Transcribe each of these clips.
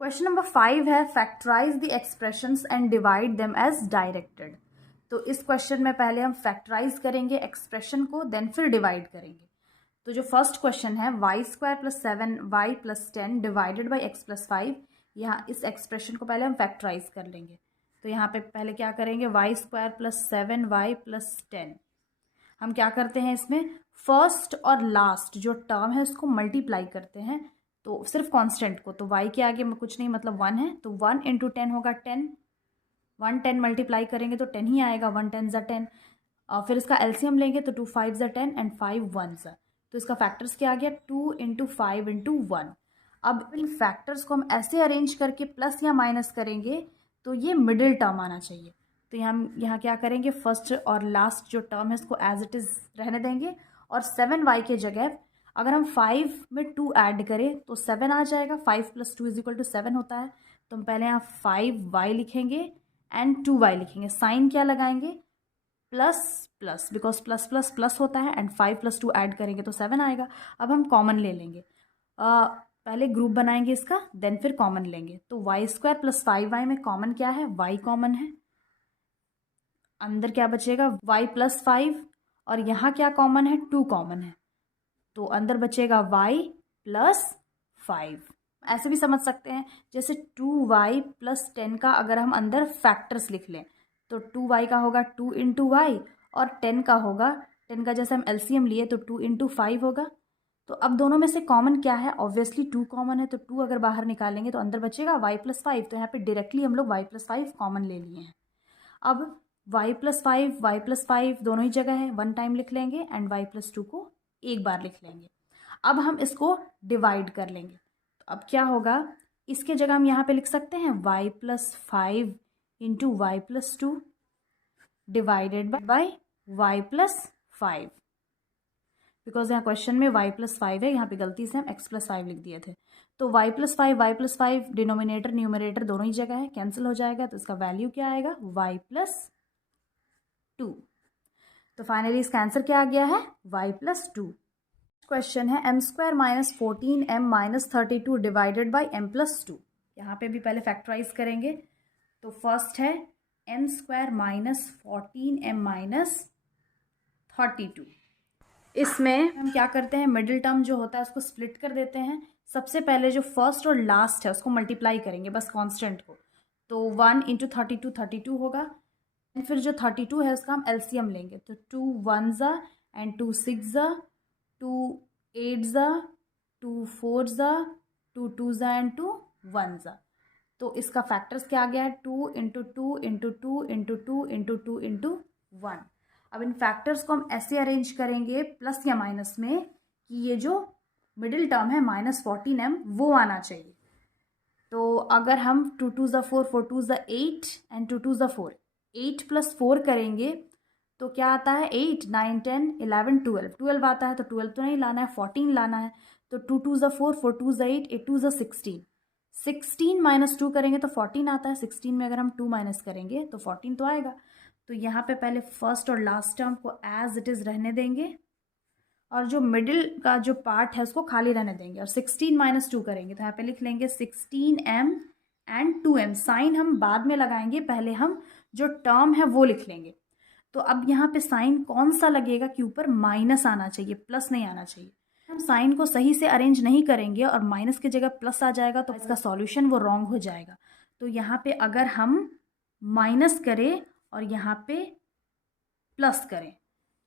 Question number 5 है factorize the expressions and divide them as directed. तो इस question में पहले हम फैक्टराइज करेंगे एक्सप्रेशन को, देन फिर डिवाइड करेंगे। तो जो फर्स्ट क्वेश्चन है y² + 7y + 10 divided by x + 5, यहाँ इस एक्सप्रेशन को पहले हम फैक्टराइज कर लेंगे। तो यहाँ पे पहले क्या करेंगे, y² + 7y + 10। हम क्या करते हैं, इसमें फर्स्ट और लास्ट जो टर्म है उसको मल्टीप्लाई करते हैं, तो सिर्फ कांस्टेंट को। तो y के आगे में कुछ नहीं, मतलब 1 है, तो 1 × 10 होगा 10। 1 10 मल्टीप्लाई करेंगे तो 10 ही आएगा, 1 10 ज़ा 10। और फिर इसका एलसीएम लेंगे तो 2 5 ज़ा 10 एंड 5 1 ज़ा। तो इसका फैक्टर्स क्या आ गया, 2 × 5 × 1। अब इन फैक्टर्स को हम ऐसे अरेंज करके प्लस या माइनस करेंगे तो ये मिडिल टर्म आना चाहिए। तो यहाँ क्या करेंगे, फर्स्ट और लास्ट जो टर्म है इसको एज इट इज़ रहने देंगे, और 7y के जगह अगर हम 5 में 2 ऐड करें तो 7 आ जाएगा। 5 + 2 = 7 होता है। तो हम पहले यहाँ 5y लिखेंगे एंड 2y लिखेंगे। साइन क्या लगाएंगे, plus plus, because plus plus plus होता है, एंड 5 + 2 ऐड करेंगे तो 7 आएगा। अब हम कॉमन ले लेंगे, पहले ग्रुप बनाएंगे इसका, देन फिर कॉमन लेंगे। तो y² + 5y में कॉमन क्या है, y कॉमन है। अंदर क्या बचेगा, y + 5, और यहाँ क्या कॉमन है, 2 कॉमन है, तो अंदर बचेगा y + 5। ऐसे भी समझ सकते हैं, जैसे 2y + 10 का अगर हम अंदर फैक्टर्स लिख लें तो 2y का होगा 2 × y, और 10 का होगा, 10 का जैसे हम एलसीएम लिए तो 2 × 5 होगा। तो अब दोनों में से कॉमन क्या है, ऑब्वियसली 2 कॉमन है, तो 2 अगर बाहर निकालेंगे तो अंदर बचेगा y + 5। तो यहाँ पे डायरेक्टली हम लोग y + 5 कॉमन ले लिए हैं। अब y + 5 y + 5 दोनों ही जगह है, 1 टाइम लिख लेंगे, एंड y + 2 को एक बार लिख लेंगे। अब हम इसको डिवाइड कर लेंगे, तो अब क्या होगा, इसके जगह हम यहाँ पे लिख सकते हैं y + 5 × y + 2 divided by y + 5, because यहाँ क्वेश्चन में y + 5 है, यहाँ पे गलती से हम x + 5 लिख दिए थे। तो y + 5 y + 5 डिनोमिनेटर न्यूमरेटर दोनों ही जगह है, कैंसिल हो जाएगा, तो इसका वैल्यू क्या आएगा, y + 2। तो फाइनली इसका आंसर क्या आ गया है, y + 2। क्वेश्चन है m² - 14m - 32 divided by m + 2। यहाँ पे भी पहले फैक्टराइज करेंगे। तो फर्स्ट है m² - 14m - 32। इसमें हम क्या करते हैं, मिडिल टर्म जो होता है उसको स्प्लिट कर देते हैं। सबसे पहले जो फर्स्ट और लास्ट है उसको मल्टीप्लाई करेंगे, बस कांस्टेंट को। तो 1 × 32 32 होगा, फिर जो 32 है उसका हम एलसीएम लेंगे, तो 2 1 ज़ा एंड 2 6 ज़ा, 2 8 ज़ा, 2 4 ज़ा, 2 2 ज़ा एंड 2 1 ज़ा। तो इसका फैक्टर्स क्या आ गया है, 2 × 2 × 2 × 2 × 2 × 1। अब इन फैक्टर्स को हम ऐसे अरेंज करेंगे प्लस या माइनस में कि ये जो मिडिल टर्म है -14m वो आना चाहिए। तो अगर हम 2 2 ज़ा 4 4 2 ज़ा 8 एंड 2 2 ज़ा 4, 8 + 4 करेंगे तो क्या आता है, 8 9 10 11 12 12 आता है। तो 12 तो नहीं लाना है, 14 लाना है। तो 2 2 ज़ा 4 4 2 ज़ा 8 8 2 ज़ा 16, 16 - 2 करेंगे तो 14 आता है। 16 में अगर हम 2 माइनस करेंगे तो 14 तो आएगा। तो यहाँ पे पहले फर्स्ट और लास्ट टर्म को एज इट इज़ रहने देंगे, और जो मिडिल का जो पार्ट है उसको खाली रहने देंगे, और 16 - 2 करेंगे तो यहाँ पे लिख लेंगे 16m एंड 2m। साइन हम बाद में लगाएंगे, पहले हम जो टर्म है वो लिख लेंगे। तो अब यहाँ पे साइन कौन सा लगेगा कि ऊपर माइनस आना चाहिए, प्लस नहीं आना चाहिए। हम साइन को सही से अरेंज नहीं करेंगे और माइनस की जगह प्लस आ जाएगा तो इसका सॉल्यूशन वो रॉन्ग हो जाएगा। तो यहाँ पे अगर हम माइनस करें और यहाँ पे प्लस करें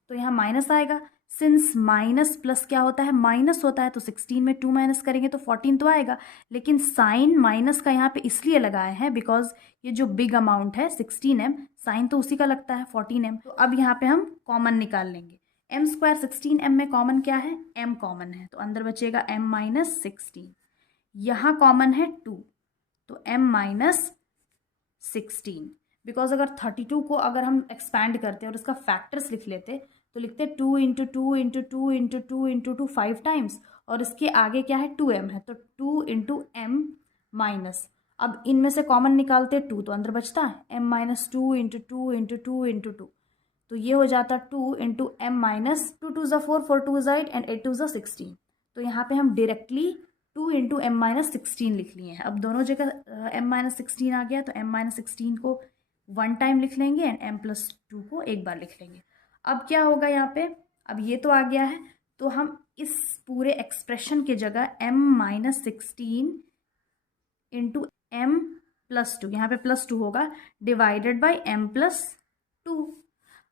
तो यहाँ माइनस आएगा। सिंस माइनस प्लस क्या होता है, माइनस होता है, तो 16 में 2 माइनस करेंगे तो 14 तो आएगा। लेकिन साइन माइनस का यहाँ पे इसलिए लगाए हैं बिकॉज ये जो बिग अमाउंट है 16m, साइन तो उसी का लगता है 14m। तो अब यहाँ पे हम कॉमन निकाल लेंगे। m² 16m में कॉमन क्या है, m कॉमन है, तो अंदर बचेगा m - 16। यहाँ कॉमन है 2, तो m - 16। बिकॉज अगर 32 को अगर हम एक्सपैंड करते और उसका फैक्टर्स लिख लेते तो लिखते 2 × 2 × 2 × 2 × 2 5 टाइम्स, और इसके आगे क्या है 2m है, तो 2 × m माइनस। अब इनमें से कॉमन निकालते 2 तो अंदर बचता है m - 2 × 2 × 2 × 2, तो ये हो जाता 2 × m - 2 2 ज़ा 4 4 2 ज़ा 8 एंड 8 2 ज़ा 16। तो यहाँ पे हम डायरेक्टली 2 इंटू एम माइनस 16 लिख लिए हैं। अब दोनों जगह एम माइनस 16 आ गया, तो एम माइनस 16 को 1 टाइम लिख लेंगे एंड एम प्लस 2 को एक बार लिख लेंगे। अब क्या होगा यहाँ पे, अब ये तो आ गया है, तो हम इस पूरे एक्सप्रेशन की जगह M minus 16 into M plus 2, यहाँ पे प्लस 2 होगा, डिवाइडेड बाई एम प्लस 2।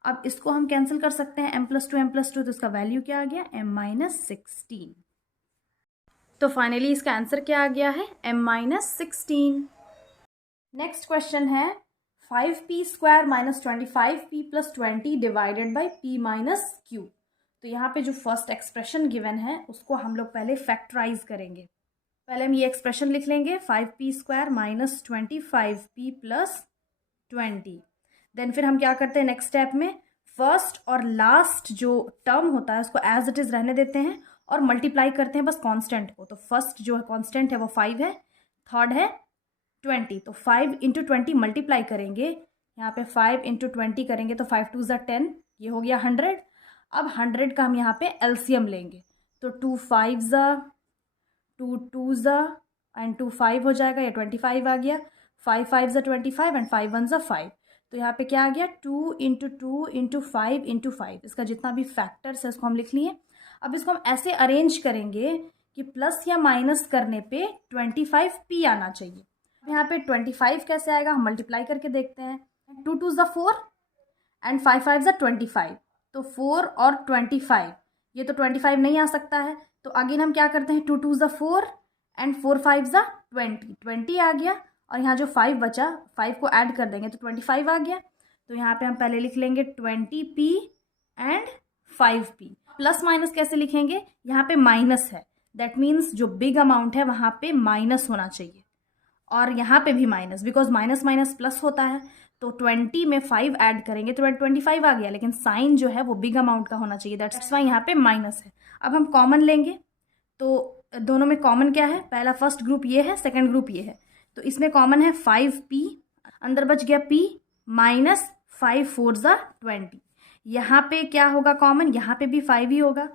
अब इसको हम कैंसिल कर सकते हैं, एम प्लस 2, तो इसका वैल्यू क्या आ गया, एम माइनस 16। तो फाइनली इसका आंसर क्या आ गया है, एम माइनस 16। नेक्स्ट क्वेश्चन है 5p² minus 25p plus 20 divided by p minus q। तो यहाँ पे जो फर्स्ट एक्सप्रेशन गिवन है उसको हम लोग पहले फैक्टराइज करेंगे। पहले हम ये एक्सप्रेशन लिख लेंगे 5p² minus 25p plus 20। Then फिर हम क्या करते हैं नेक्स्ट स्टेप में, फर्स्ट और लास्ट जो टर्म होता है उसको एज इट इज़ रहने देते हैं और मल्टीप्लाई करते हैं बस कांस्टेंट को। तो फर्स्ट जो है कांस्टेंट है वो 5 है, थर्ड है 20, तो 5 इंटू 20 मल्टीप्लाई करेंगे, यहाँ पे 5 इंटू 20 करेंगे तो 5 2 ज़ा 10, ये हो गया 100। अब 100 का हम यहाँ पे एलसीएम लेंगे, तो 2 5 ज़ा 2 2 ज़ा एंड 2 5 हो जाएगा, या 25 आ गया, 5 5 ज़ा 25 एंड 5 1 ज़ा 5। तो यहाँ पे क्या आ गया, 2 इंटू 2 इंटू 5 इंटू 5, इसका जितना भी फैक्टर्स है उसको हम लिख लिए। अब इसको हम ऐसे अरेंज करेंगे कि प्लस या माइनस करने पे 25p आना चाहिए। यहाँ पे 25 कैसे आएगा, हम मल्टीप्लाई करके देखते हैं, 2 2 ज़ा 4 एंड 5 5 ज़ा 25, तो 4 और 25, ये तो 25 नहीं आ सकता है, तो अगेन हम क्या करते हैं, 2 2 ज़ा 4 एंड 4 5 ज़ा 20 आ गया, और यहाँ जो 5 बचा 5 को ऐड कर देंगे तो 25 आ गया। तो यहाँ पे हम पहले लिख लेंगे 20p and 5p। Plus minus कैसे लिखेंगे, यहाँ पे माइनस है, दैट मीन्स जो बिग अमाउंट है वहाँ पे माइनस होना चाहिए, और यहाँ पे भी minus, because minus minus plus होता है, तो 20 में 5 ऐड करेंगे तो 25 आ गया, लेकिन साइन जो है वो बिग अमाउंट का होना चाहिए, दैट्स वाई यहाँ पे माइनस है। अब हम कॉमन लेंगे, तो दोनों में कॉमन क्या है, पहला फर्स्ट ग्रुप ये है, सेकेंड ग्रुप ये है, तो इसमें कॉमन है 5p, अंदर बच गया p माइनस 5 4 ज़ा 20। यहाँ पे क्या होगा कॉमन, यहाँ पे भी 5 ही होगा,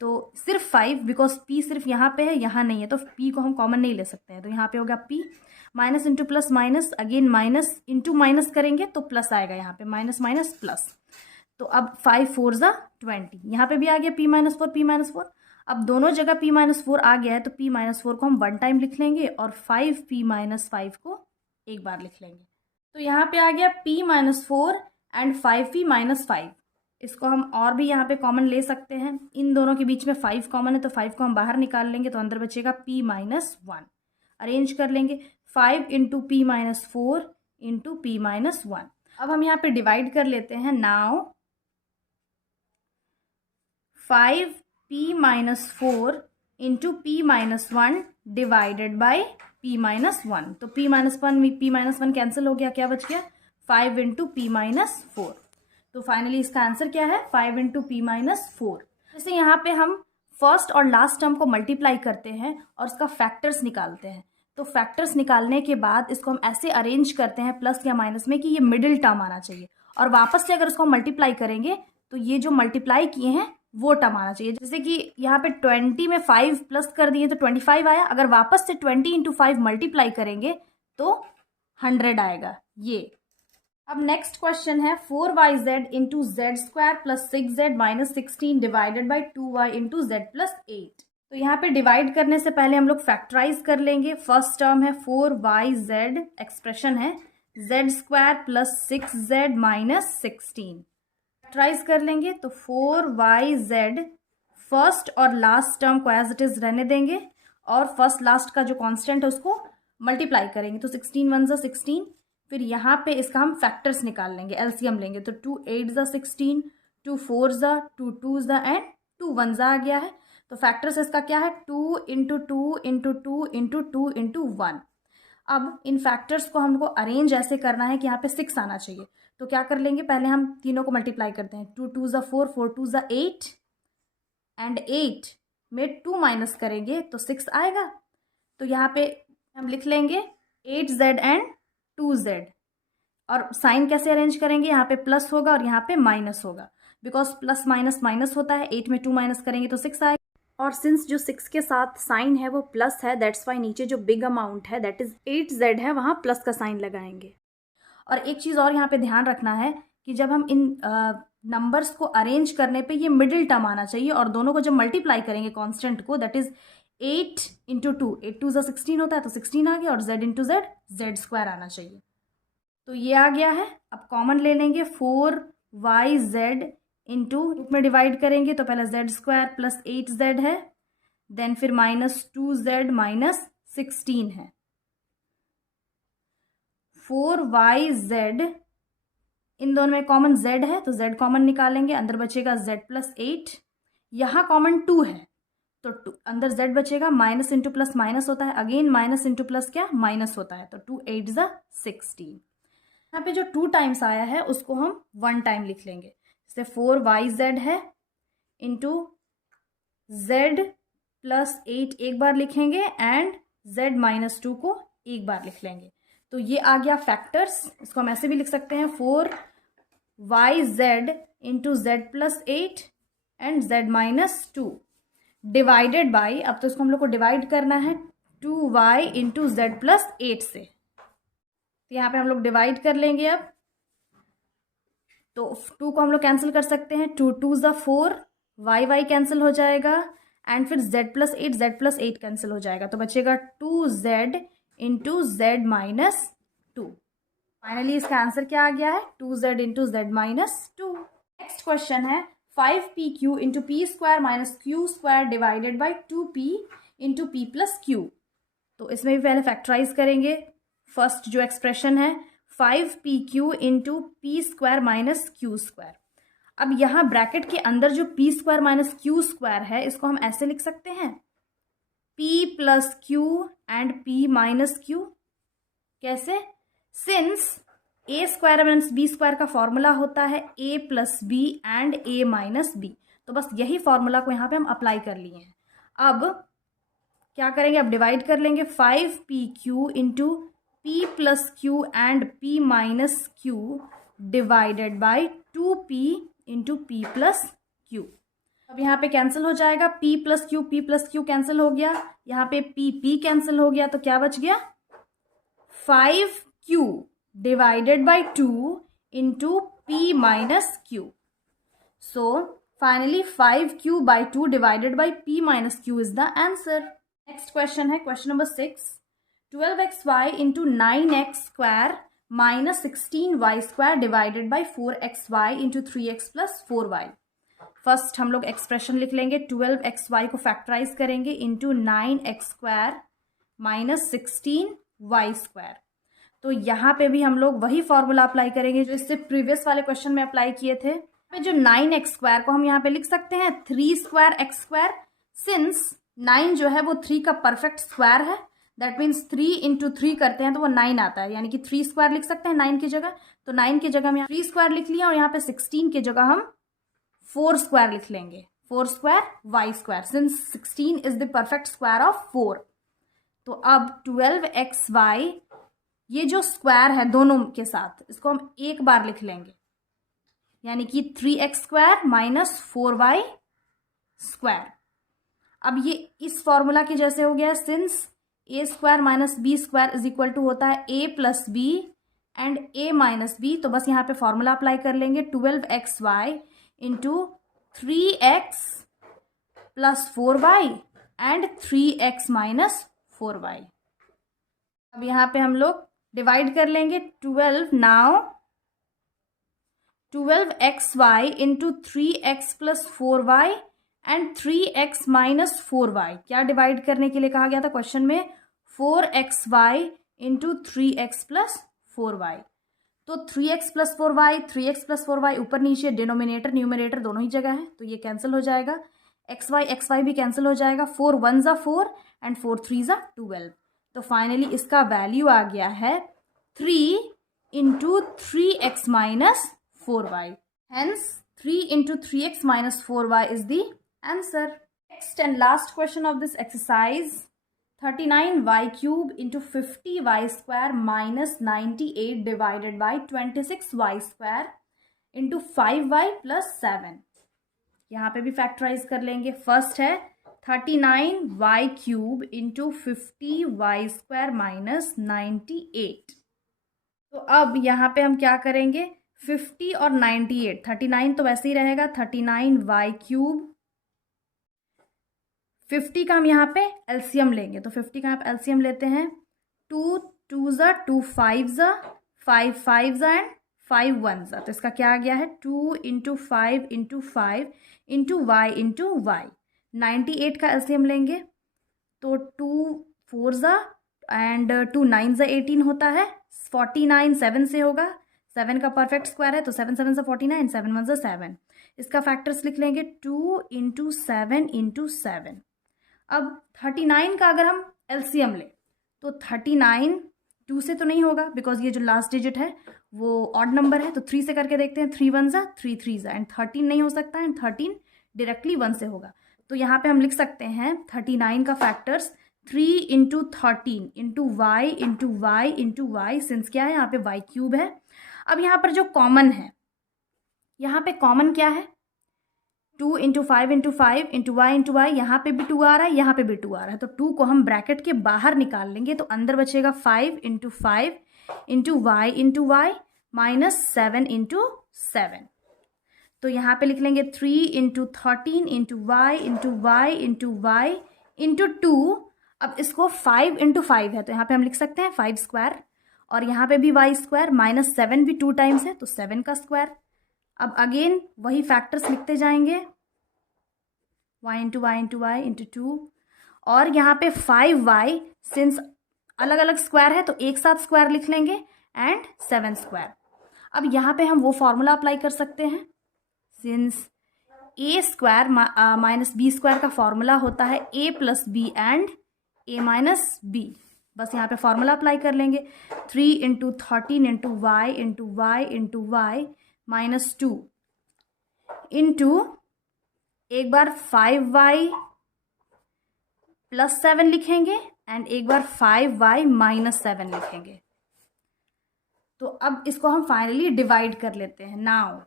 तो सिर्फ 5, बिकॉज p सिर्फ यहाँ पे है, यहाँ नहीं है, तो p को हम कॉमन नहीं ले सकते हैं, तो यहाँ पे होगा p minus into plus minus, again minus into minus करेंगे तो प्लस आएगा, यहाँ पे माइनस माइनस प्लस। तो अब 5 4 ज़ा 20, यहाँ पे भी आ गया p माइनस 4 p माइनस 4। अब दोनों जगह p माइनस 4 आ गया है, तो p माइनस 4 को हम 1 टाइम लिख लेंगे और 5p माइनस 5 को एक बार लिख लेंगे। तो यहाँ पे आ गया p minus 4 and 5p minus 5। इसको हम और भी यहाँ पे कॉमन ले सकते हैं, इन दोनों के बीच में 5 कॉमन है, तो 5 को हम बाहर निकाल लेंगे, तो अंदर बचेगा p माइनस 1। अरेंज कर लेंगे, 5 into p minus 4 into p minus 1। अब हम यहाँ पे डिवाइड कर लेते हैं, now 5p minus 4 into p minus 1 divided by p minus 1। तो p माइनस 1 कैंसिल हो गया, क्या बच गया, 5 इंटू p माइनस 4। तो फाइनली इसका आंसर क्या है, 5 इंटू p माइनस 4। जैसे यहाँ पे हम फर्स्ट और लास्ट टर्म को मल्टीप्लाई करते हैं और उसका फैक्टर्स निकालते हैं, तो फैक्टर्स निकालने के बाद इसको हम ऐसे अरेंज करते हैं प्लस या माइनस में कि ये मिडिल टर्म आना चाहिए, और वापस से अगर उसको मल्टीप्लाई करेंगे तो ये जो मल्टीप्लाई किए हैं वो टर्म आना चाहिए। जैसे कि यहाँ पे 20 में 5 प्लस कर दिए तो 25 आया, अगर वापस से 20 इंटू 5 मल्टीप्लाई करेंगे तो 100 आएगा ये। अब नेक्स्ट क्वेश्चन है 4yz into Z square plus 6z minus 16 divided by 2y into Z plus 8। तो यहाँ पे डिवाइड करने से पहले हम लोग फैक्टराइज कर लेंगे। फर्स्ट टर्म है 4yz, एक्सप्रेशन है Z square plus 6z minus 16, factorize कर लेंगे तो 4yz फर्स्ट और लास्ट टर्म को एज इट इज रहने देंगे, और फर्स्ट लास्ट का जो कांस्टेंट है उसको मल्टीप्लाई करेंगे, तो 16 1 ज़ा 16, फिर यहाँ पे इसका हम फैक्टर्स निकाल लेंगे, एलसीएम लेंगे, तो 2 8 ज़ा 16, 2 4 ज़ा, 2 2 ज़ा एंड 2 1 ज़ा आ गया है। तो फैक्टर्स इसका क्या है, 2 इंटू 2 इंटू 2 इंटू 2 इंटू 1। अब इन फैक्टर्स को हमको अरेंज ऐसे करना है कि यहाँ पे 6 आना चाहिए, तो क्या कर लेंगे, पहले हम तीनों को मल्टीप्लाई करते हैं, 2 2 ज़ा 4, 4 2 ज़ा 8 एंड 8 में 2 माइनस करेंगे तो 6 आएगा। तो यहाँ पे हम लिख लेंगे 8z एंड 2z, और साइन कैसे अरेंज करेंगे, यहाँ पे प्लस होगा और यहाँ पे माइनस होगा, बिकॉज प्लस माइनस माइनस होता है, 8 में 2 माइनस करेंगे तो 6 आएगा। और सिंस जो 6 के साथ साइन है वो प्लस है, दैट्स वाई नीचे जो बिग अमाउंट है दैट इज़ 8z है, वहाँ प्लस का साइन लगाएंगे। और एक चीज़ और यहाँ पे ध्यान रखना है कि जब हम इन नंबर्स को अरेंज करने पे ये मिडिल टर्म आना चाहिए, और दोनों को जब मल्टीप्लाई करेंगे कांस्टेंट को, दैट इज़ 8 इंटू 2, 8 2 16 होता है, तो 16 आ गया, और z into Z Z square आना चाहिए। तो ये आ गया है। अब कॉमन ले लेंगे, 4yz इंटू में डिवाइड करेंगे तो पहले जेड स्क्वायर प्लस 8z है, देन फिर -2z माइनस 16 है, 4yz, इन दोनों में कॉमन z है तो z कॉमन निकालेंगे, अंदर बचेगा z प्लस 8, यहाँ कॉमन 2 है तो अंदर z बचेगा, माइनस इंटू प्लस माइनस होता है, अगेन माइनस इंटू प्लस क्या माइनस होता है, तो 2 8 ज़ा 16। यहाँ पे जो 2 टाइम्स आया है उसको हम 1 टाइम लिख लेंगे, जैसे 4yz है इंटू z प्लस 8 एक बार लिखेंगे, एंड z माइनस 2 को एक बार लिख लेंगे। तो ये आ गया फैक्टर्स, इसको हम ऐसे भी लिख सकते हैं, 4yz into Z plus 8 and z minus 2 divided by, अब तो इसको हम लोग को डिवाइड करना है 2y इंटू जेड प्लस 8 से, तो यहाँ पे हम लोग डिवाइड कर लेंगे। अब तो 2 को हम लोग कैंसिल कर सकते हैं, 2 2 ज़ा 4, y कैंसिल हो जाएगा, एंड फिर z प्लस 8 कैंसिल हो जाएगा, तो बचेगा 2z into Z minus 2। Finally इसका आंसर क्या आ गया है, 2z into Z minus 2। Next question है 5pq into P square minus Q square divided by 2p into P plus Q. तो इसमें भी पहले फैक्टराइज करेंगे। फर्स्ट जो एक्सप्रेशन है 5pq into P square minus Q square. अब यहाँ ब्रैकेट के अंदर जो P square minus Q square है इसको हम ऐसे लिख सकते हैं, p plus Q and p minus Q. कैसे? Since A square minus B square का फॉर्मूला होता है a plus B and a minus B, तो बस यही फॉर्मूला को यहाँ पे हम अप्लाई कर लिए हैं। अब क्या करेंगे, अब डिवाइड कर लेंगे 5pq into P plus Q and p minus Q divided by 2p into P plus Q. अब यहाँ पे कैंसिल हो जाएगा, p प्लस क्यू कैंसिल हो गया, यहाँ पे p कैंसिल हो गया, तो क्या बच गया 5q divided by 2 into p minus q. So finally 5q by 2 divided by p minus q is the answer. Next question है question number 6. 12xy into 9x square minus 16y square divided by 4xy into 3x plus 4y. First हम लोग expression लिख लेंगे, 12xy को factorise करेंगे into 9x square minus 16y square. तो यहाँ पे भी हम लोग वही फॉर्मूला अप्लाई करेंगे जो इससे प्रीवियस वाले क्वेश्चन में अप्लाई किए थे। जो 9x स्क्वायर को हम यहाँ पे लिख सकते हैं 3 स्क्वायर x स्क्वायर, सिंस 9 जो है वो 3 का परफेक्ट स्क्वायर है, दैट मीन्स 3 इंटू 3 करते हैं तो वो 9 आता है, यानी कि 3 स्क्वायर लिख सकते हैं 9 की जगह। तो 9 की जगह हम यहाँ 3 स्क्वायर लिख लिया, और यहाँ पे 16 की जगह हम 4 स्क्वायर लिख लेंगे, 4 square y square, since 16 is the perfect square of 4। तो अब 12xy ये जो स्क्वायर है दोनों के साथ, इसको हम एक बार लिख लेंगे, यानी कि 3x square minus 4y square. अब ये इस फॉर्मूला के जैसे हो गया, since a square minus B square is equal to होता है a plus B and a minus B, तो बस यहाँ पे फॉर्मूला अप्लाई कर लेंगे 12xy into 3x plus 4y and 3x minus 4y। अब यहाँ पे हम लोग डिवाइड कर लेंगे 12, now 12xy into 3x plus 4y and 3x minus 4y। क्या डिवाइड करने के लिए कहा गया था क्वेश्चन में, 4xy into 3x plus 4y। तो 3x प्लस 4y ऊपर नीचे, डिनोमिनेटर न्यूमरेटर दोनों ही जगह है, तो ये कैंसिल हो जाएगा, xy भी कैंसिल हो जाएगा, 4 1 ज़ा 4 एंड 4 3 ज़ा 12। तो फाइनली इसका वैल्यू आ गया है 3 into 3x minus 4y, hence 3 into 3x minus 4y is the answer. Next and last question of this exercise, 39y cube into 50y square minus 98 divided by 26y square into 5y plus 7। यहाँ पे भी factorise कर लेंगे। First है 39y³ into 50y² minus 98। तो अब यहाँ पे हम क्या करेंगे, 50 और 98, 39 तो वैसे ही रहेगा, 39y³, 50 का हम यहाँ पे एलसीएम लेंगे, तो 50 का आप एलसीएम लेते हैं, 2 2 ज़ा 2 5 ज़ा 5 5 ज़ा एंड 5 1 ज़ा, तो इसका क्या आ गया है 2 into 5 into 5 into Y into Y. 98 का एलसीएम लेंगे तो 2 4 ज़ा एंड 2 9 ज़ा 18 होता है, 49 7 से होगा, 7 का परफेक्ट स्क्वायर है तो 7 7 ज़ा 49, 7 1 ज़ा 7। इसका फैक्टर्स लिख लेंगे 2 इंटू 7 इंटू 7। अब 39 का अगर हम एलसीएम लें तो 39 2 से तो नहीं होगा बिकॉज ये जो लास्ट डिजिट है वो ऑड नंबर है, तो 3 से करके देखते हैं, 3 1 ज़ा 3 3 ज़ा एंड 13 नहीं हो सकता एंड 13 डायरेक्टली 1 से होगा। तो यहाँ पे हम लिख सकते हैं 39 का factors 3 into 13 into Y into Y into Y, since क्या है यहाँ पे y³ है। अब यहाँ पर जो कॉमन है, यहाँ पे कॉमन क्या है, 2 इंटू 5 इंटू 5 इंटू वाई, यहाँ पे भी 2 आ रहा है, यहाँ पे भी 2 आ रहा है, तो 2 को हम ब्रैकेट के बाहर निकाल लेंगे तो अंदर बचेगा 5 into 5 into Y minus 7 into 7। तो यहाँ पे लिख लेंगे 3 into 13 into Y into Y into Y into 2। अब इसको 5 इंटू 5 है तो यहाँ पे हम लिख सकते हैं 5 स्क्वायर, और यहाँ पे भी y² माइनस 7 भी 2 टाइम्स है तो 7 का स्क्वायर। अब अगेन वही फैक्टर्स लिखते जाएंगे, y into Y into Y into 2, और यहाँ पे 5y सिंस अलग अलग स्क्वायर है तो एक साथ स्क्वायर लिख लेंगे एंड 7 स्क्वायर। अब यहाँ पे हम वो फॉर्मूला अप्लाई कर सकते हैं, सिंस a² माइनस b² का फॉर्मूला होता है a plus B and a minus B, बस यहाँ पे फॉर्मूला अप्लाई कर लेंगे 3 into 13 into Y into Y minus 2 into एक बार 5y प्लस 7 लिखेंगे एंड एक बार 5y माइनस 7 लिखेंगे। तो अब इसको हम फाइनली डिवाइड कर लेते हैं। Now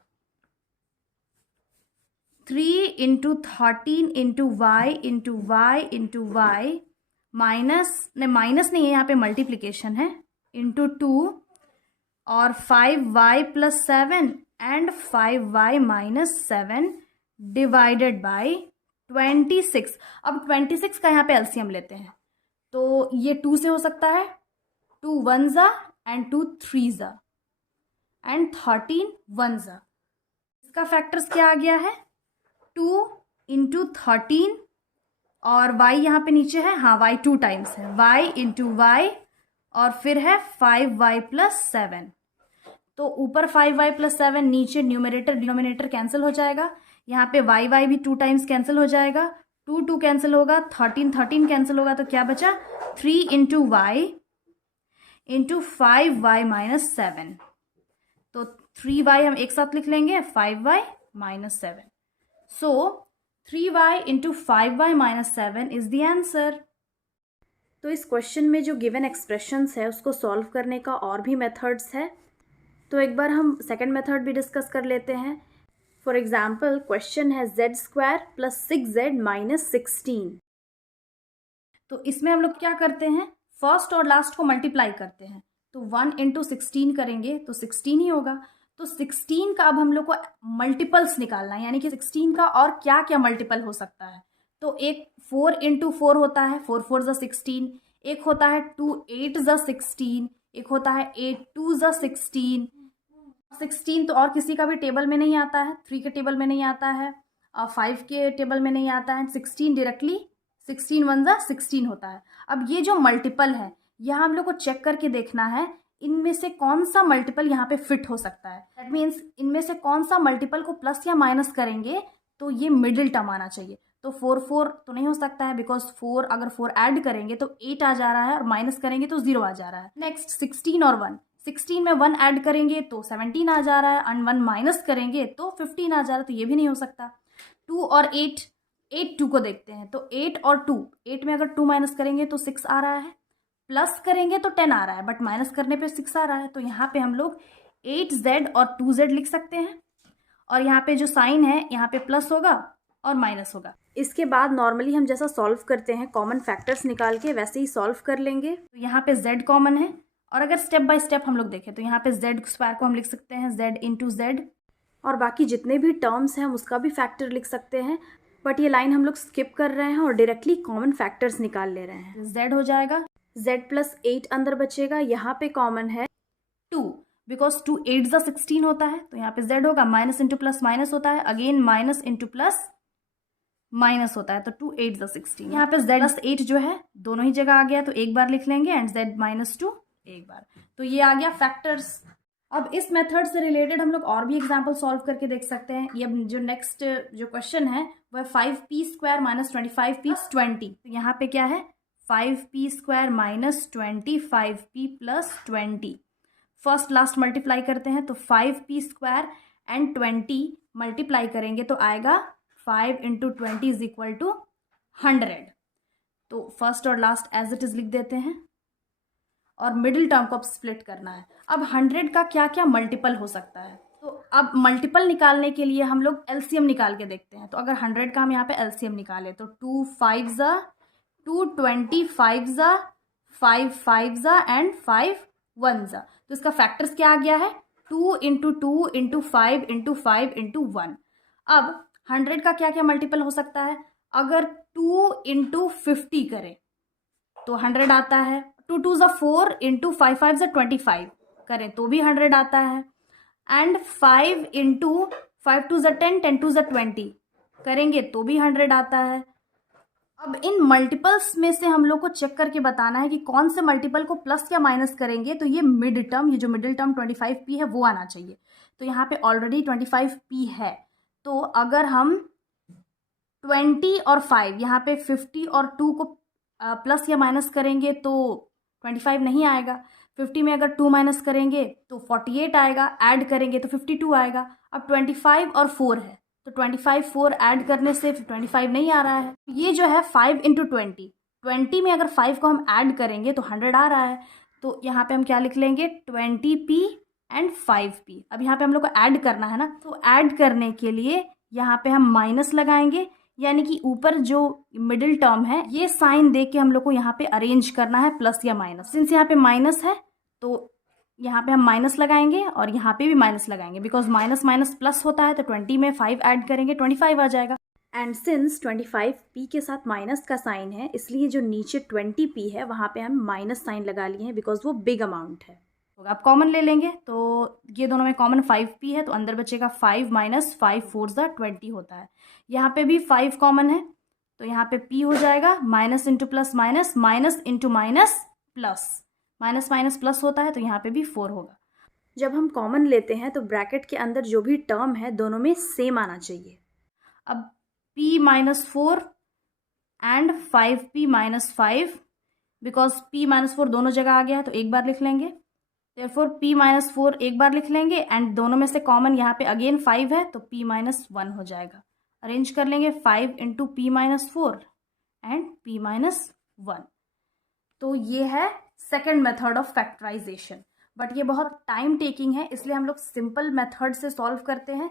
3 into 13 into Y into Y minus नहीं है, यहाँ पे मल्टीप्लीकेशन है, इंटू 2 और 5y plus 7 and 5y minus 7 divided by 26। अब 26 का यहाँ पे एलसीएम लेते हैं तो ये 2 से हो सकता है, 2 1 ज़ा एंड 2 3 ज़ा एंड 13 1 ज़ा। इसका फैक्टर्स क्या आ गया है 2 इंटू 13 और y यहाँ पे नीचे है, हाँ y 2 टाइम्स है, y इंटू वाई और फिर है 5y प्लस 7। तो ऊपर 5y प्लस 7, नीचे न्यूमरेटर डिनोमिनेटर कैंसिल हो जाएगा, यहाँ पे y भी 2 टाइम्स कैंसिल हो जाएगा, 2 2 कैंसिल होगा, 13 कैंसिल होगा, तो क्या बचा 3 into Y into 5y minus 7। तो 3y हम एक साथ लिख लेंगे, 5y minus 7। So 3y into 5y minus 7 is the answer. तो इस क्वेश्चन में जो गिवन एक्सप्रेशंस है उसको सॉल्व करने का और भी मेथड्स है, तो एक बार हम सेकेंड मेथड भी डिस्कस कर लेते हैं। फॉर एग्जाम्पल क्वेश्चन है z² प्लस 6z माइनस 16। तो इसमें हम लोग क्या करते हैं, फर्स्ट और लास्ट को मल्टीप्लाई करते हैं, तो 1 इंटू 16 करेंगे तो 16 ही होगा। तो 16 का अब हम लोग को मल्टीपल्स निकालना है, यानी कि 16 का और क्या क्या मल्टीपल हो सकता है। तो एक 4 इंटू 4 होता है, 4 4 ज़ा 16, एक होता है 2 8 ज़ा 16, एक होता है 8 2 ज़ा 16। 16 तो और किसी का भी टेबल में नहीं आता है, 3 के टेबल में नहीं आता है, 5 के टेबल में नहीं आता है, 16 डायरेक्टली 16 1 ज़ा 16 होता है। अब ये जो मल्टीपल है यहाँ हम लोग को चेक करके देखना है इनमें से कौन सा मल्टीपल यहाँ पे फिट हो सकता है। दैट मीन्स इनमें से कौन सा मल्टीपल को प्लस या माइनस करेंगे तो ये मिडिल टर्म आना चाहिए। तो 4 4 तो नहीं हो सकता है बिकॉज 4 अगर 4 ऐड करेंगे तो 8 आ जा रहा है और माइनस करेंगे तो 0 आ जा रहा है। नेक्स्ट 16 और 1, 16 में 1 ऐड करेंगे तो 17 आ जा रहा है एंड 1 माइनस करेंगे तो 15 आ जा रहा है, तो ये भी नहीं हो सकता। 2 और 8, 8 2 को देखते हैं तो 8 और 2, 8 में अगर 2 माइनस करेंगे तो 6 आ रहा है, प्लस करेंगे तो 10 आ रहा है, बट माइनस करने पे 6 आ रहा है। तो यहाँ पे हम लोग 8z और 2z लिख सकते हैं, और यहाँ पे जो साइन है यहाँ पे प्लस होगा और माइनस होगा। इसके बाद नॉर्मली हम जैसा सॉल्व करते हैं कॉमन फैक्टर्स निकाल के, वैसे ही सॉल्व कर लेंगे। तो यहाँ पे z कॉमन है, और अगर स्टेप बाय स्टेप हम लोग देखें तो यहाँ पे z स्क्वायर को हम लिख सकते हैं z इंटू जेड, और बाकी जितने भी टर्म्स हैं हम उसका भी फैक्टर लिख सकते हैं, बट ये लाइन हम लोग स्किप कर रहे हैं और डायरेक्टली कॉमन फैक्टर्स निकाल ले रहे हैं। z हो जाएगा z प्लस 8 अंदर बचेगा, यहाँ पे कॉमन है 2, बिकॉज 2 8 ज़ा 16 होता है, तो यहाँ पे z होगा, माइनस इंटू प्लस माइनस होता है, again minus into plus minus होता है, तो 2 8 ज़ा 16। यहाँ पे z प्लस 8 जो है दोनों ही जगह आ गया, तो एक बार लिख लेंगे, एंड z माइनस 2 एक बार। तो ये आ गया फैक्टर्स। अब इस मेथड से रिलेटेड हम लोग और भी एग्जाम्पल सॉल्व करके देख सकते हैं। ये जो नेक्स्ट जो क्वेश्चन है वो है 5p स्क्वायर माइनस 25p 20। तो यहाँ पे क्या है 5p square minus 25p plus 20। First last multiply करते हैं, तो 5p स्क्वायर एंड 20 मल्टीप्लाई करेंगे तो आएगा 5 इंटू 20 इज इक्वल टू 100। तो फर्स्ट और लास्ट एज इट इज लिख देते हैं, और मिडिल टर्म को अब स्प्लिट करना है। अब 100 का क्या क्या मल्टीपल हो सकता है, तो अब मल्टीपल निकालने के लिए हम लोग एलसीएम निकाल के देखते हैं। तो अगर 100 का हम यहाँ पे एलसीएम निकाले तो 2 5 ज़ा 2 25 ज़ा 5 5 ज़ा एंड 5 1 ज़ा। तो इसका फैक्टर्स क्या आ गया है 2 इंटू 2 इंटू 5 इंटू 5 इंटू 1। अब 100 का क्या क्या मल्टीपल हो सकता है, अगर 2 इंटू 50 करें तो 100 आता है, 2 2 ज़ा 4 इंटू 5 5 ज़ा 25 करें तो भी 100 आता है, एंड 5 इंटू 5 2 ज़ा 10 10 2 ज़ा 20 करेंगे तो भी 100 आता है। अब इन मल्टीपल्स में से हम लोग को चेक करके बताना है कि कौन से मल्टीपल को प्लस या माइनस करेंगे तो ये मिड टर्म, ये जो मिडिल टर्म 25p है वो आना चाहिए। तो यहाँ पे ऑलरेडी 25p है, तो अगर हम 20 और 5 यहाँ पे 50 और 2 को प्लस या माइनस करेंगे तो 25 नहीं आएगा। 50 में अगर 2 माइनस करेंगे तो 48 आएगा, ऐड करेंगे तो 52 आएगा। अब 25 और 4 है, तो 25 4 ऐड करने से 25 नहीं आ रहा है। ये जो है 5 इंटू 20 में अगर 5 को हम ऐड करेंगे तो 100 आ रहा है। तो यहाँ पे हम क्या लिख लेंगे 20p एंड 5p। अब यहाँ पे हम लोग को ऐड करना है ना, तो ऐड करने के लिए यहाँ पे हम माइनस लगाएंगे, यानी कि ऊपर जो मिडिल टर्म है ये साइन दे के हम लोग को यहाँ पे अरेंज करना है प्लस या माइनस। सिंस यहाँ पे माइनस है तो यहाँ पे हम माइनस लगाएंगे और यहाँ पे भी माइनस लगाएंगे, बिकॉज माइनस माइनस प्लस होता है, तो 20 में 5 ऐड करेंगे 25 आ जाएगा। एंड सिंस 25p के साथ माइनस का साइन है, इसलिए जो नीचे 20p है वहाँ पे हम माइनस साइन लगा लिए हैं, बिकॉज वो बिग अमाउंट है। तो आप कॉमन ले लेंगे, तो ये दोनों में कॉमन 5p है, तो अंदर बचेगा 5 माइनस 5 4 ज़ा 20 होता है। यहाँ पे भी 5 कॉमन है, तो यहाँ पे p हो जाएगा minus into plus minus, minus into minus plus, minus minus plus होता है, तो यहाँ पे भी 4 होगा। जब हम कॉमन लेते हैं तो ब्रैकेट के अंदर जो भी टर्म है दोनों में सेम आना चाहिए। अब p minus 4 and 5p minus 5, because p minus 4 दोनों जगह आ गया है तो एक बार लिख लेंगे, therefore p माइनस 4 एक बार लिख लेंगे, एंड दोनों में से कॉमन यहाँ पे अगेन 5 है तो p माइनस 1 हो जाएगा। अरेंज कर लेंगे 5 into p minus 4 and p minus 1। तो ये है second method of factorization, but ये बहुत टाइम टेकिंग है, इसलिए हम लोग सिंपल मेथड से सॉल्व करते हैं।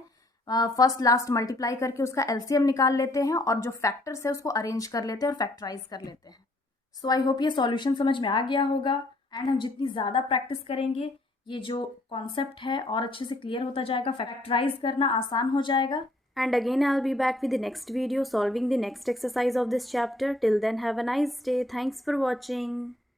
फर्स्ट लास्ट मल्टीप्लाई करके उसका एलसीएम निकाल लेते हैं और जो फैक्टर्स है उसको अरेंज कर लेते हैं और फैक्टराइज कर लेते हैं। सो आई होप ये सॉल्यूशन समझ में आ गया होगा, एंड हम जितनी ज़्यादा प्रैक्टिस करेंगे ये जो कॉन्सेप्ट है और अच्छे से क्लियर होता जाएगा, फैक्टराइज करना आसान हो जाएगा। And again I'll be back with the next video solving the next exercise of this chapter. Till then, have a nice day. Thanks for watching.